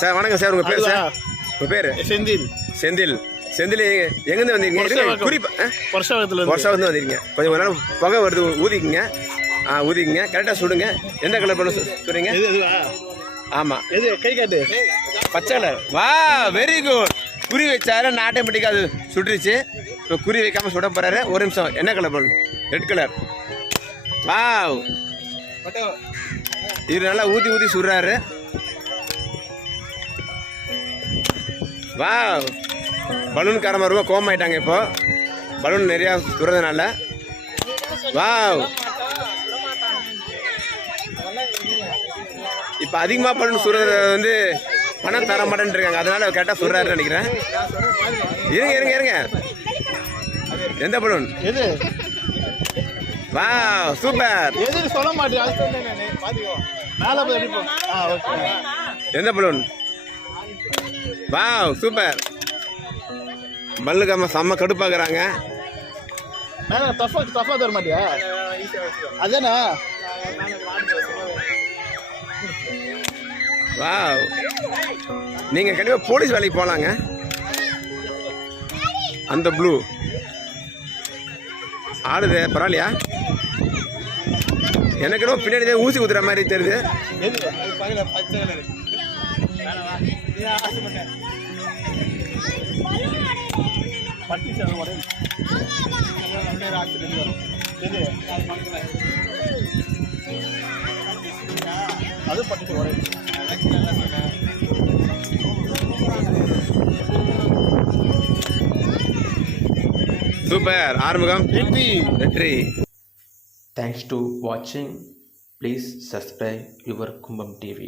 Sir வணக்கம் sir. உங்கள் பேர் சார்? உங்கள் பேர்? செந்தில். செந்தில். செந்தில் எங்கேருந்து வந்தீங்க? குறிப்பாக வருஷம் வந்துருக்கீங்க. கொஞ்சம் நேரம் புகை வருது, ஊதிக்குங்க. ஊதிக்குங்க, கரெக்டாக சுடுங்க. எந்த கலர் பண்ண சுடுறீங்க? ஆமாம், எது கை காட்டு. பச்சை கலர். வா, வெரி குட். குறி வச்சாரு, நான் ஆட்டோமேட்டிக்காக அது சுட்டுருச்சு. இப்போ குறி வைக்காமல் சுட போகிறாரு. ஒரு நிமிஷம். என்ன கலர் பண்ணு? Red colour. வா, இது நல்லா ஊற்றி சுடுறாரு. வா, பலூன் காரமாக ரொம்ப கோவம் ஆயிட்டாங்க. இப்போ பலூன் நிறையா சுடுறதுனால. வா, இப்போ அதிகமாக பலூன் சுடுறது வந்து பணம் தர மாட்டேன்னு இருக்காங்க. அதனால கரெக்டாக சுடுறாருன்னு நினைக்கிறேன். இருங்க. எந்த பலூன்? எது? வா, சூப்பர். எது சொல்ல மாட்டேன். எந்த பலூன்? வா, சூப்பர். பல்லுக்கு செம்ம கடுப்பாக்குறாங்க. தப்பா தர மாட்டியா? அதானா? வா, நீங்க கண்டிப்பா போலீஸ் வேலைக்கு போலாங்க. அந்த ப்ளூ ஆடுது, பரவாயில்லையா? எனக்கு ரொம்ப பின்னாடி தான் ஊசி குத்துற மாதிரி தெரியுது. சூப்பர். ஆறுமுகம் வெற்றி. Thanks to watching. Please subscribe your KUMBAM TV.